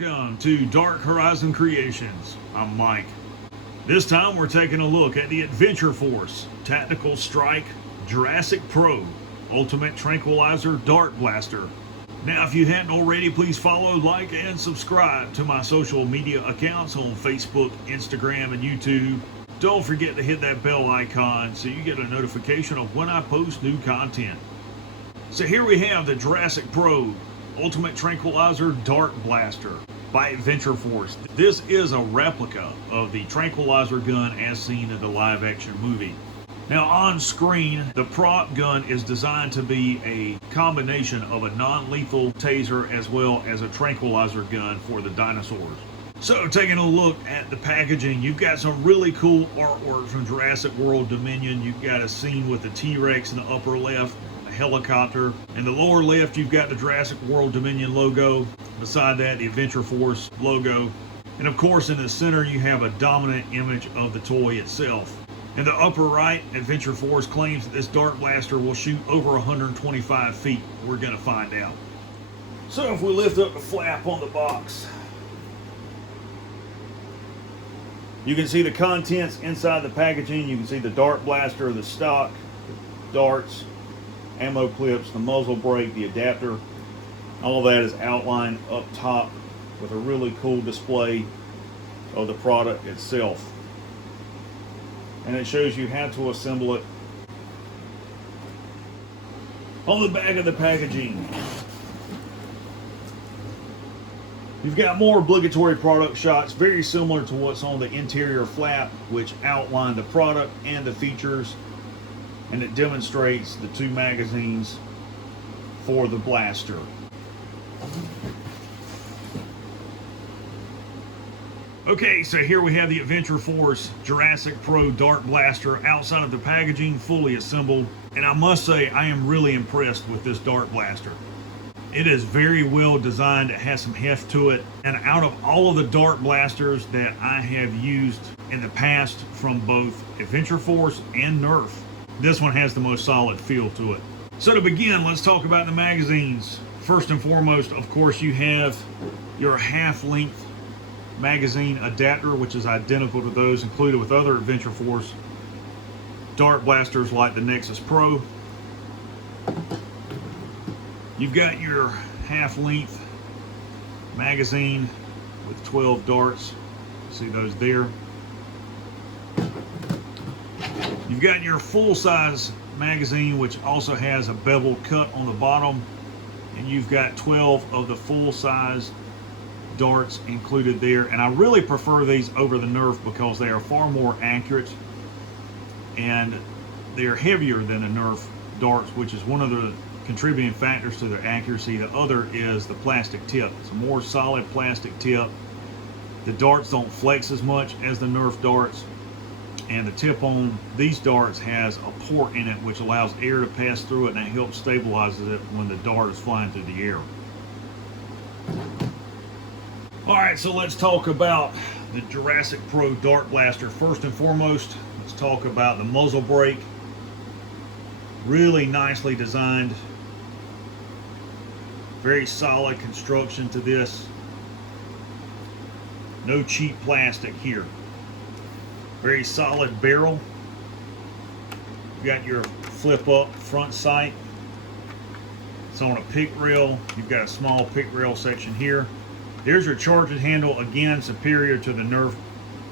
Welcome to Dark Horizon Creations. I'm Mike. This time we're taking a look at the Adventure Force Tactical Strike Jurassic Pro Ultimate Tranquilizer Dart Blaster. Now, if you hadn't already, please follow, like, and subscribe to my social media accounts on Facebook, Instagram, and YouTube. Don't forget to hit that bell icon so you get a notification of when I post new content. So here we have the Jurassic Pro Ultimate Tranquilizer Dart Blaster by Adventure Force. This is a replica of the tranquilizer gun as seen in the live action movie. Now on screen, the prop gun is designed to be a combination of a non-lethal taser as well as a tranquilizer gun for the dinosaurs. So taking a look at the packaging, you've got some really cool artwork from Jurassic World Dominion. You've got a scene with the T-Rex in the upper left, helicopter. In the lower left, you've got the Jurassic World Dominion logo. Beside that, the Adventure Force logo. And of course, in the center, you have a dominant image of the toy itself. In the upper right, Adventure Force claims that this Dart Blaster will shoot over 125 feet. We're going to find out. So if we lift up the flap on the box, you can see the contents inside the packaging. You can see the Dart Blaster, the stock, the darts, ammo clips, the muzzle brake, the adapter. All of that is outlined up top with a really cool display of the product itself. And it shows you how to assemble it. On the back of the packaging, you've got more obligatory product shots, very similar to what's on the interior flap, which outline the product and the features. And it demonstrates the two magazines for the blaster. Okay, so here we have the Adventure Force Jurassic Pro Dart Blaster outside of the packaging, fully assembled. And I must say, I am really impressed with this Dart Blaster. It is very well designed, it has some heft to it. And out of all of the Dart Blasters that I have used in the past from both Adventure Force and Nerf, this one has the most solid feel to it. So to begin, let's talk about the magazines. First and foremost, of course, you have your half-length magazine adapter, which is identical to those included with other Adventure Force Dart Blasters like the Nexus Pro. You've got your half-length magazine with 12 darts. See those there. You've got your full-size magazine, which also has a bevel cut on the bottom, and you've got 12 of the full-size darts included there. And I really prefer these over the Nerf because they are far more accurate and they're heavier than the Nerf darts, which is one of the contributing factors to their accuracy. The other is the plastic tip. It's a more solid plastic tip. The darts don't flex as much as the Nerf darts. And the tip on these darts has a port in it which allows air to pass through it, and it helps stabilize it when the dart is flying through the air. Alright, so let's talk about the Jurassic Pro Dart Blaster. First and foremost, let's talk about the muzzle brake. Really nicely designed. Very solid construction to this. No cheap plastic here. Very solid barrel. You've got your flip up front sight. It's on a pick rail. You've got a small pick rail section here. There's your charging handle, again superior to the Nerf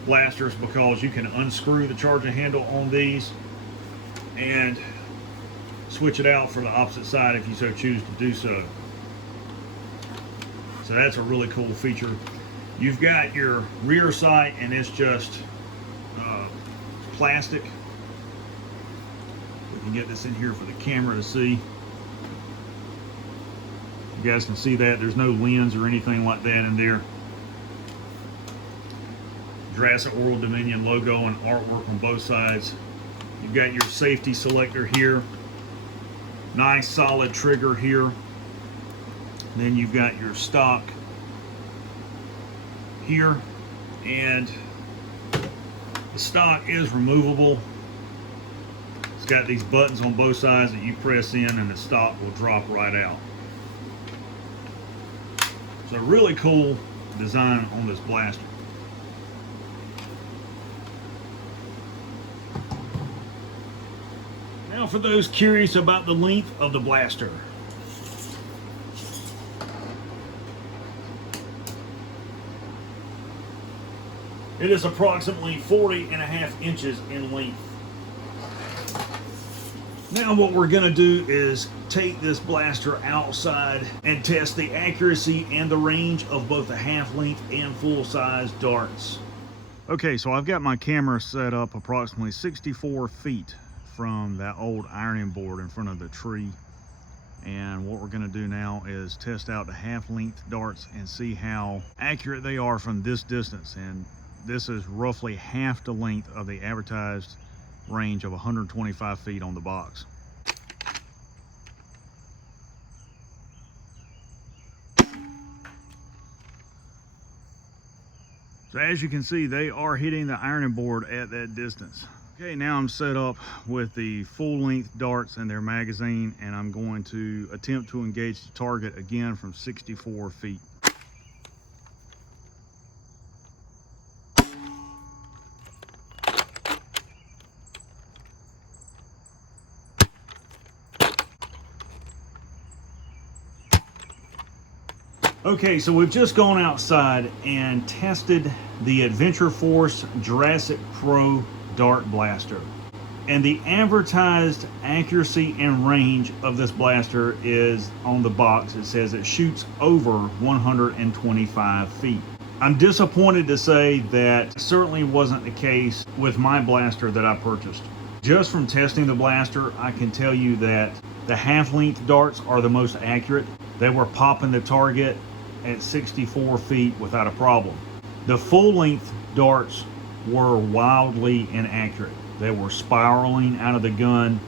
blasters because you can unscrew the charging handle on these and switch it out for the opposite side if you so choose to do so. So that's a really cool feature. You've got your rear sight, and it's just plastic. We can get this in here for the camera to see. You guys can see that there's no lens or anything like that in there. Jurassic World Dominion logo and artwork on both sides. You've got your safety selector here. Nice solid trigger here. Then you've got your stock here, and the stock is removable. It's got these buttons on both sides that you press in and the stock will drop right out. So really cool design on this blaster. Now for those curious about the length of the blaster. It is approximately 40.5 inches in length. Now what we're going to do is take this blaster outside and test the accuracy and the range of both the half-length and full-size darts. Okay, so I've got my camera set up approximately 64 feet from that old ironing board in front of the tree. And what we're going to do now is test out the half-length darts and see how accurate they are from this distance. And this is roughly half the length of the advertised range of 125 feet on the box. So as you can see, they are hitting the ironing board at that distance. Okay, now I'm set up with the full-length darts in their magazine, and I'm going to attempt to engage the target again from 64 feet. Okay, so we've just gone outside and tested the Adventure Force Jurassic Pro Dart Blaster. And the advertised accuracy and range of this blaster is on the box. It says it shoots over 125 feet. I'm disappointed to say that certainly wasn't the case with my blaster that I purchased. Just from testing the blaster, I can tell you that the half-length darts are the most accurate. They were popping the target at 64 feet without a problem. The full-length darts were wildly inaccurate. They were spiraling out of the gun,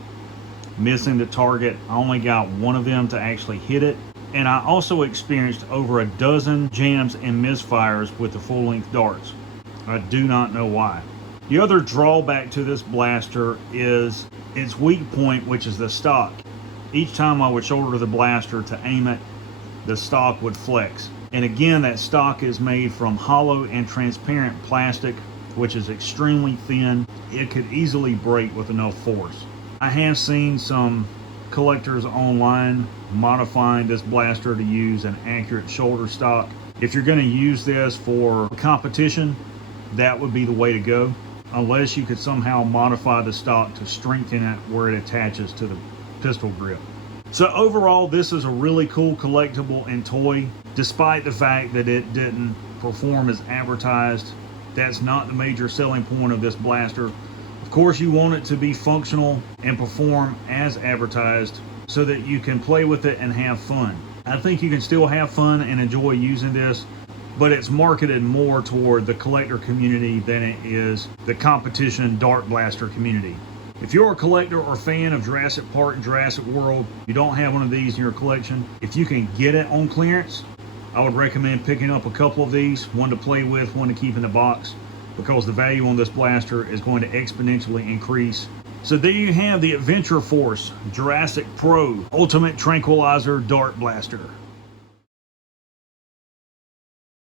missing the target. I only got one of them to actually hit it. And I also experienced over a dozen jams and misfires with the full-length darts. I do not know why. The other drawback to this blaster is its weak point, which is the stock. Each time I would shoulder the blaster to aim it, the stock would flex. And again, that stock is made from hollow and transparent plastic, which is extremely thin. It could easily break with enough force. I have seen some collectors online modifying this blaster to use an accurate shoulder stock. If you're going to use this for competition, that would be the way to go, unless you could somehow modify the stock to strengthen it where it attaches to the pistol grip. So overall, this is a really cool collectible and toy, despite the fact that it didn't perform as advertised. That's not the major selling point of this blaster. Of course, you want it to be functional and perform as advertised so that you can play with it and have fun. I think you can still have fun and enjoy using this, but it's marketed more toward the collector community than it is the competition dart blaster community. If you're a collector or fan of Jurassic Park and Jurassic World, you don't have one of these in your collection, if you can get it on clearance, I would recommend picking up a couple of these, one to play with, one to keep in the box, because the value on this blaster is going to exponentially increase. So there you have the Adventure Force Jurassic Pro Ultimate Tranquilizer Dart Blaster.